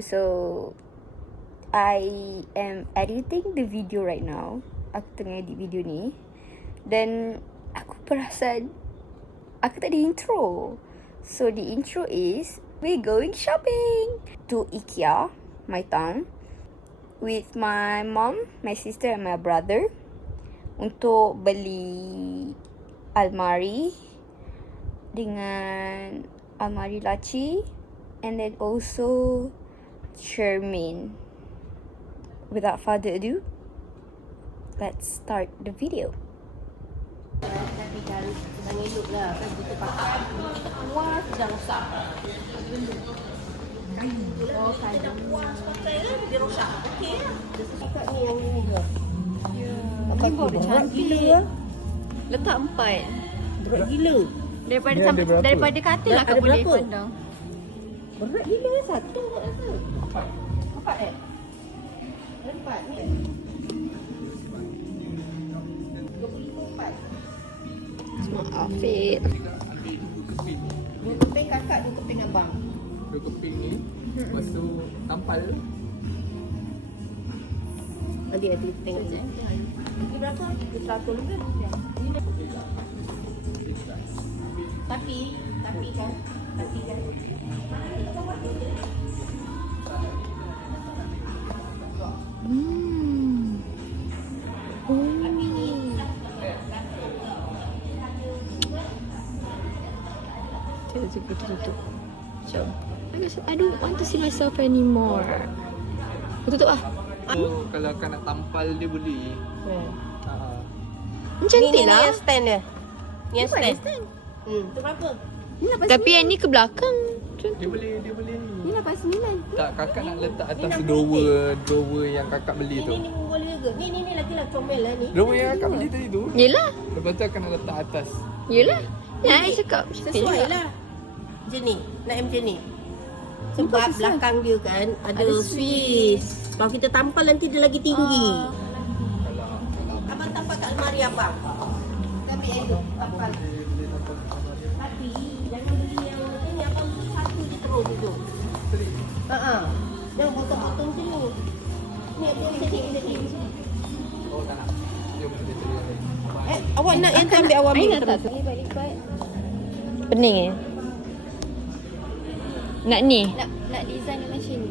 So I am editing the video right now. Aku tengah edit video ni. Dan aku perasan aku tak ada intro. So the intro is we're going shopping to IKEA, my town, with my mom, my sister and my brother untuk beli almari dengan almari laci and then also cermin. Without further ado, let's start the video. Tapi kan jangan elok lah kan kita pakai kita puas dah rosak. Oh, kita dah puas pakai kan dia rosak. Okey lah. Cakap ni yang ini ke? Ya. Ini baru cantik. Letak 4. Berat gila. Daripada katil lah kau boleh pandang. Berat gila satu tak rasa. 4 eh? 4 ni. 25. Semua outfit. Dua keping kakak, dua keping abang. Dua keping ni. Lepas tu tampal. Adik tengok je. Ini berapa? 100 lebih. Tapi kan. Tutup. Jom. I don't want to see myself anymore. Tutup lah. So, kalau kau nak tampal dia boleh. Cantik Ni lah. yang stand dia. Ni yang stand. Tu berapa? Tapi yang ni ke belakang. Dia boleh ni. Ni 89. Tak, kakak nak letak atas drawer yang kakak beli tu. Ni boleh ke? Ni lagi lah comel lah ni. Drawer yang kakak beli tadi tu. Yelah. Lepas tu kakak nak letak atas. Yelah. Yang I cakap. Sesuai lah. Macam ni. Nak macam ni. Sebab belakang dia kan ada Swiss. Kalau kita tampal nanti dia lagi tinggi. Abang tampal kat almari abang. Tapi itu tampal. Tapi jangan beli yang ni abang beli satu je terus duduk. Jangan potong-potong macam ni. Ni apa yang sedih. Oh tak nak. Dia boleh tadi. Awak nak yang tu ambil awak ambil. Lipat. Pening Nak ni? Nak design yang macam ni.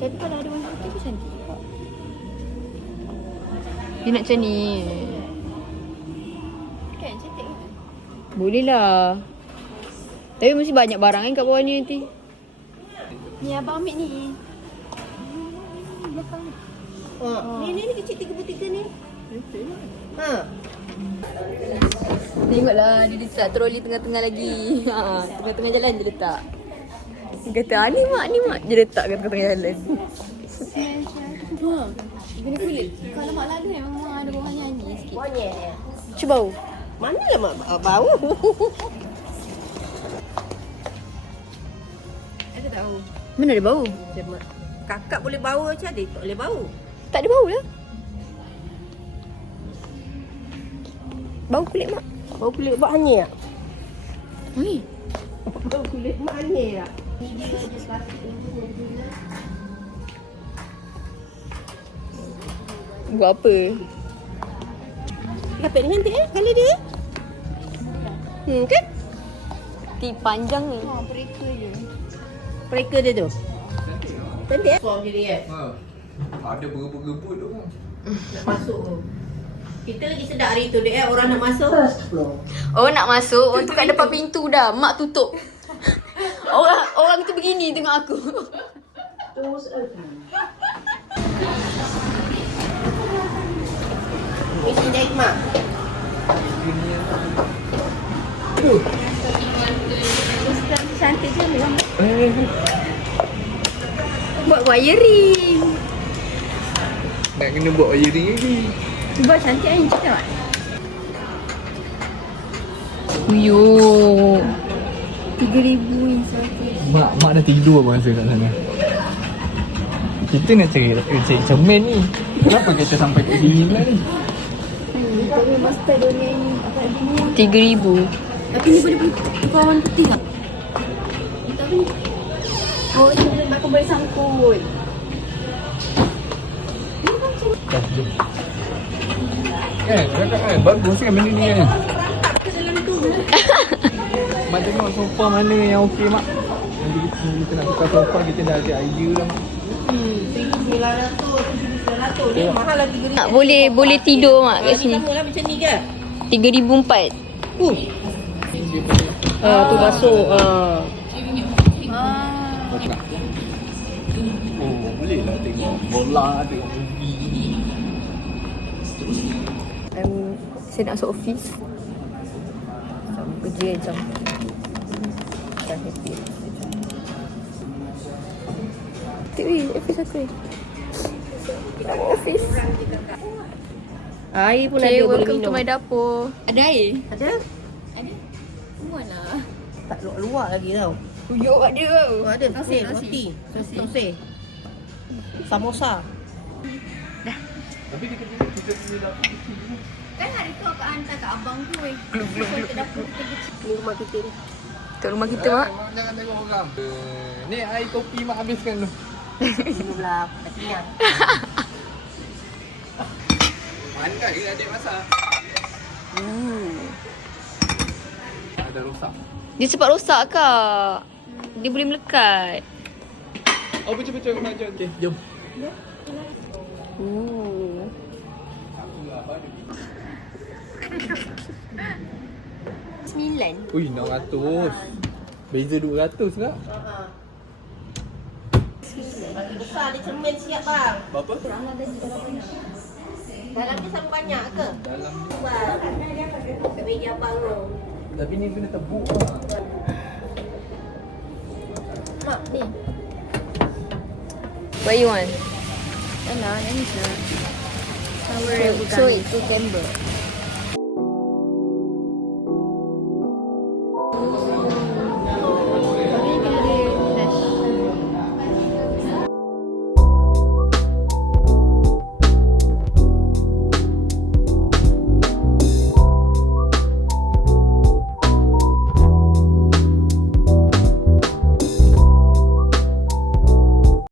Tapi kalau ada warna putih pun cantik juga. Dia nak macam ni. Kan cantik kan? Boleh lah. Tapi mesti banyak barang kan kat bawah ni nanti. Ni abang ambil ni. Belakang ni. Ni kecil 33 ni. Tengoklah dia letak troli tengah-tengah lagi. Tengah-tengah jalan dia letak. Dia kata, ni mak. Dia letak kat tengah-tengah jalan. Guna kulit. Kalau mak lalu memang ada bawah nyanyi sikit. Monyet. Cuba bau. Manalah mak bau. Aku tak tahu. Mana ada bau? Kakak boleh bau macam adik tak boleh bau. Tak ada bau lah. Bau kulit mak. Bau kulit mak hanyir tak? Oi. Bau kulit mak hanyir tak? Buat apa? Kapit ni cantik kali dia. Kan? Ti panjang ni. Mereka dia tu. Cantik Form je dia. Ada berebut-rebut tu kan. Nak masuk tu. Kita lagi sedap hari tu dia orang nak masuk. Oh nak masuk. Orang tu kat depan pintu dah. Mak tutup. Orang tu begini tengok aku. Mesti jahit mak. Cantik je memang. Buat wiring. Nak kena buat wiring lagi. Buat cantik kan cerita tak? Yo. 3,000 insulation. Mak dah tidur masa kat sana. Kita nak cari cermin ni. Kenapa kita sampai kat sini pula ni? Tapi master dunia ini apa dunia? 3,000. Tapi ni boleh tukar warna putih tak? Tapi Oh, ini aku boleh sangkut. Dah, jom. Kan, cakap kan, bagus kan benda ni kan. Mak tengok sofa mana yang okey mak. Nanti kita nak tukar sofa, kita dah ada idea lah mak. 1,900, ni mahal lagi geri. Boleh tidur mak kat Ni sini. sama lah macam ni je. 3,400. Tu masuk. Macam nak. Oh, boleh lah tengok bola, tengok movie. Saya nak masuk office. Macam kerja macam dah happy. Office aku ni. Office. Air pun Okay, ada boleh welcome to minum. my dapur. Ada air? Ada? Ada. Mualah. Tak luar lagi tau. Yo ada. Oh, ada. Ni, roti. Tosai. Samosa. Tapi kita punya dapur kecil ni. Kan hari tu aku hantar kat abang tu. Ni rumah kita ni. Kat rumah kita mak. Mak jangan tengok orang. Ni air kopi mak habiskan tu. Inilah patinya. Pandai ke adik masak? Ada rosak. Dia cepat rosak kak. Dia boleh melekat. Oh, betul-betul mak jom. Okey, jom. Sembilan. Ui, 600. Beza 200 kak. Besar dia cermin siap bang. Berapa? Dalam ni sama banyak ke? Dalam ni. Bang. Kat meja abang tu. Tapi ni kena tebuk lah. Mak ni. What you want? Alah, yang ni je. So, itu gamble.